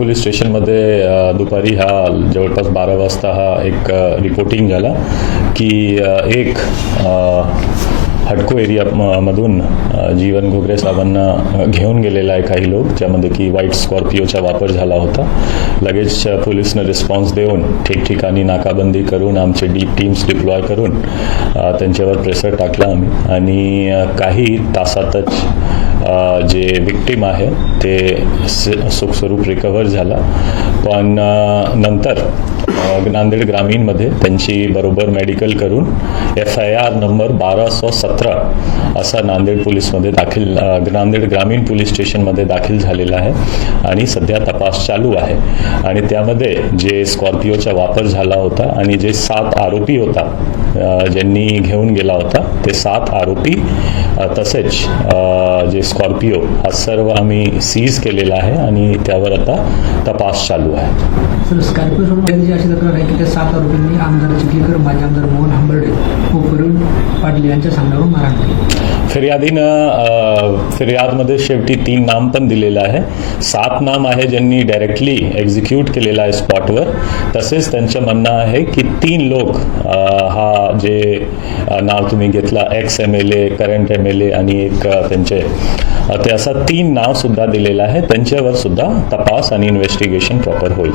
Police स्टेशनमध्ये दुपारी हा जवळपास बारा वाजता हा एक रिपोर्टिंग झाला की एक अ, एरिया म- मधून जीवन घोगरे साहेबांना घेऊन गेलेला आहे काही लोक ज्यामध्ये की व्हाईट स्कॉर्पिओचा वापर झाला होता. लगेच पोलिसनं रिस्पॉन्स देऊन ठिकठिकाणी नाकाबंदी करून आमचे डीप टीम्स डिप्लॉय करून त्यांच्यावर प्रेशर टाकला आम्ही. आणि काही तासातच जे विक्टीम आहे ते सुखस्वरूप रिकवर झाला. पण नंतर नांदेड ग्रामीणमध्ये त्यांची बरोबर मेडिकल करून एफ आय आर नंबर बाराशे सतरा असा नांदेड पोलीसमध्ये दाखल नांदेड ग्रामीण पोलीस स्टेशनमध्ये दाखल झालेला आहे आणि सध्या तपास चालू आहे. आणि त्यामध्ये जे स्कॉर्पिओचा वापर झाला होता आणि जे सात आरोपी होता ज्यांनी घेऊन गेला होता ते सात आरोपी तसेच जे स्कॉर्पिओ हा सर्व आम्ही सीज केलेला आहे आणि त्यावर आता तपास चालू आहे. तक्रार आहे की त्या सात आरोपींनी आमदार चिखलीकर माजी आमदार मोहन हंबर्डे व प्रवीण पाटील यांच्या सांगण्यावरून मारहाण केली फिर्यादीनं फिर्यादमध्ये शेवटी तीन नाम पण दिलेलं आहे. सात नाम आहे ज्यांनी डायरेक्टली एक्झिक्यूट केलेलं आहे स्पॉटवर तसेच त्यांचं म्हणणं आहे की तीन लोक हा जे नाव तुम्ही घेतला ex M L A current M L A आणि एक त्यांचे ते असं तीन नाव सुद्धा दिलेलं आहे. त्यांच्यावर सुद्धा तपास आणि इन्व्हेस्टिगेशन प्रॉपर होईल.